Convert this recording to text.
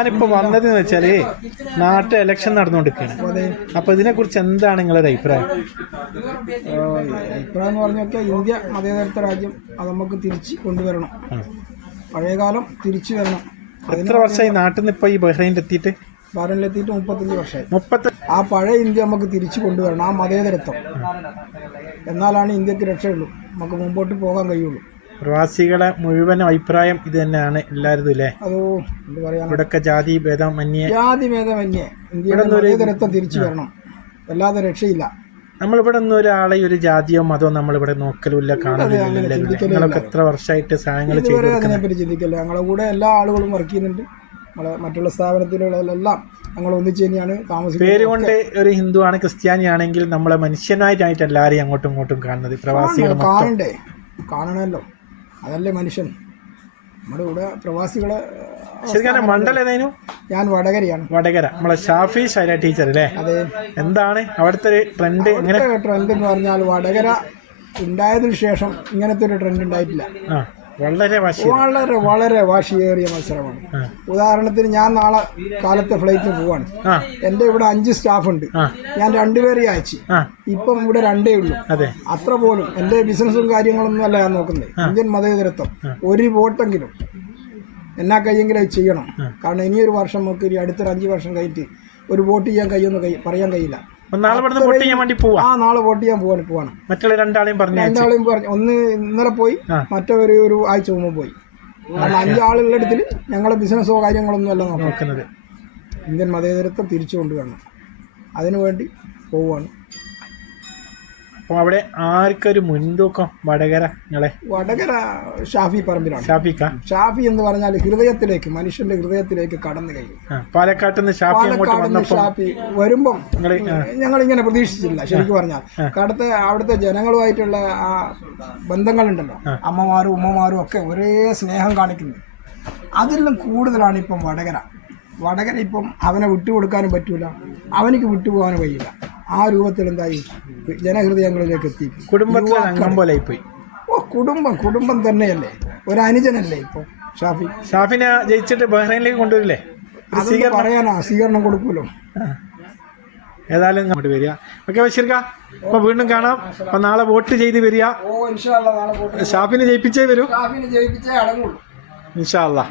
ഞാനിപ്പോ വന്നതെന്ന് വെച്ചാല് നാട്ടിൽ ഇലക്ഷൻ നടന്നുകൊണ്ടിരിക്കുകയാണ്. അപ്പൊ ഇതിനെ കുറിച്ച് എന്താണ് നിങ്ങളുടെ അഭിപ്രായം? അഭിപ്രായം എന്ന് പറഞ്ഞൊക്കെ ഇന്ത്യ മതേതരത്വ രാജ്യം, അത് നമുക്ക് തിരിച്ച് കൊണ്ടുവരണം. പഴയകാലം തിരിച്ചു വരണം. എത്ര വർഷമായി നാട്ടിൽ നിന്ന് ഇപ്പൊ ഈ ബഹ്റൈനിലെത്തിയിട്ട്? ബഹ്റൈനിലെത്തിയിട്ട് 35 വർഷമായി. ആ പഴയ ഇന്ത്യ നമുക്ക് തിരിച്ചു കൊണ്ടുവരണം, ആ മതേതരത്വം. എന്നാലാണ് ഇന്ത്യക്ക് രക്ഷയുള്ളൂ, നമുക്ക് മുമ്പോട്ട് പോകാൻ കഴിയുള്ളൂ. പ്രവാസികളെ മുഴുവൻ അഭിപ്രായം ഇത് തന്നെയാണ് എല്ലാവരും അല്ലേ? അതോ എന്ത് പറയാ, ഇവിടൊക്കെ ജാതി ഭേദമന്യേ ഇന്ത്യയുടെ മതേതരത്വം തിരിച്ചു വരണം, അല്ലാതെ രക്ഷയില്ല. നമ്മളിവിടെ ഒന്നും ഒരാളെ ഒരു ജാതിയോ മതമോ നമ്മളിവിടെ നോക്കലുമില്ല, കാണലില്ല. നിങ്ങളൊക്കെ എത്ര വർഷമായിട്ട് സഹായങ്ങൾ അതിനെപ്പറ്റി ചിന്തിക്കില്ല. ഞങ്ങളെ കൂടെ എല്ലാ ആളുകളും വർക്ക് ചെയ്യുന്നുണ്ട്. നമ്മളെ മറ്റുള്ള സ്ഥാപനത്തിലുള്ളതെല്ലാം ഞങ്ങൾ ഒന്നിച്ച് തന്നെയാണ് താമസിക്കുന്നത്. പേര് കൊണ്ട് ഒരു ഹിന്ദു ആണ്, ക്രിസ്ത്യാനി ആണെങ്കിൽ നമ്മളെ മനുഷ്യനായിട്ടായിട്ട് എല്ലാവരെയും അങ്ങോട്ടും ഇങ്ങോട്ടും കാണുന്നത്. പ്രവാസികൾ കാണണമല്ലോ, അതല്ലേ മനുഷ്യൻ. നമ്മുടെ കൂടെ പ്രവാസികളെ ശരിക്കും മണ്ഡലം ഏതായിരുന്നു? ഞാൻ വടകരയാണ്. വടകര നമ്മളെ ഷാഫി ശൈല ടീച്ചർ അല്ലേ? അതെ. എന്താണ് അവിടുത്തെ ട്രെൻഡ്? ട്രെൻഡ് എന്ന് പറഞ്ഞാൽ വടകര ഉണ്ടായതിനു ശേഷം ഇങ്ങനത്തെ ഒരു ട്രെൻഡ് ഉണ്ടായിട്ടില്ല. വളരെ വളരെ വാശിയേറിയ മത്സരമാണ്. ഉദാഹരണത്തിന് ഞാൻ നാളെ കാലത്തെ ഫ്ലൈറ്റിന് പോവാണ്. എന്റെ ഇവിടെ 5 സ്റ്റാഫ് ഉണ്ട്. ഞാൻ 2 പേരെ അയച്ചു. ഇപ്പം ഇവിടെ 2 ഉള്ളൂ. അത്ര പോലും എന്റെ ബിസിനസ്സും കാര്യങ്ങളൊന്നും അല്ല ഞാൻ നോക്കുന്നത്. ഇന്ത്യൻ മതേതരത്വം, ഒരു വോട്ടെങ്കിലും എന്നാ കഴിയെങ്കിലും അത് ചെയ്യണം. കാരണം ഇനിയൊരു വർഷം നമുക്ക് ഇനി അടുത്തൊരു 5 വർഷം കഴിഞ്ഞിട്ട് ഒരു വോട്ട് ചെയ്യാൻ കഴിയുമെന്ന് പറയാൻ കഴിയില്ല. നാളെ വോട്ട് ചെയ്യാൻ വേണ്ടി പോവാ. നാളെ വോട്ട് ചെയ്യാൻ പോവാണ്. മറ്റുള്ള രണ്ടാളെയും പറഞ്ഞു. ഒന്ന് ഇന്നലെ പോയി, മറ്റവര് ഒരു ആഴ്ച മുമ്പ് പോയി. കാരണം 5 ആളുകളുടെ അടുത്തിൽ ഞങ്ങളെ ബിസിനസ്സോ കാര്യങ്ങളൊന്നും അല്ല നോക്കുന്നത്. ഇന്ത്യൻ മതേതരത്വം തിരിച്ചു കൊണ്ടുവരണം, അതിനുവേണ്ടി പോവുകയാണ്. അപ്പോൾ അവിടെ ആർക്കൊരു മുൻതൂക്കം? വടകര ഷാഫി പറമ്പിലാണ്. ഷാഫി എന്ന് പറഞ്ഞാൽ ഹൃദയത്തിലേക്ക്, മനുഷ്യന്റെ ഹൃദയത്തിലേക്ക് കടന്നു കഴിഞ്ഞു. പാലക്കാട്ട് നിന്ന് ഷാഫി വരുമ്പം ഞങ്ങളിങ്ങനെ പ്രതീക്ഷിച്ചില്ല. ശരിക്കും പറഞ്ഞാൽ അവിടുത്തെ ജനങ്ങളുമായിട്ടുള്ള ആ ബന്ധങ്ങളുണ്ടല്ലോ, അമ്മമാരും ഉമ്മമാരും ഒക്കെ ഒരേ സ്നേഹം കാണിക്കുന്നു. അതിലും കൂടുതലാണ് ഇപ്പം വടകര ഇപ്പം അവനെ വിട്ടുകൊടുക്കാനും പറ്റൂല, അവനിക്ക് വിട്ടുപോകാനും കഴിയില്ല. ആ രൂപത്തിൽ എന്തായി ജനഹൃദയങ്ങളിലേക്ക് എത്തി. കുടുംബം തന്നെയല്ലേ, ഒരു അനുജനല്ലേ ഇപ്പൊ ഷാഫിനെ ജയിച്ചിട്ട് ബഹ്റൈനിലേക്ക് കൊണ്ടുവരില്ലേ? പറയാനാ, സ്വീകരണം കൊടുക്കൂലോ. ഏതായാലും അങ്ങോട്ട് വരിക. ഓക്കെ ബഷീർക്ക, അപ്പൊ വീണ്ടും കാണാം. അപ്പൊ നാളെ വോട്ട് ചെയ്ത് വരിക. ഷാഫിനെ ജയിപ്പിച്ചേ വരൂ. ഇൻഷാ അല്ലാഹ്.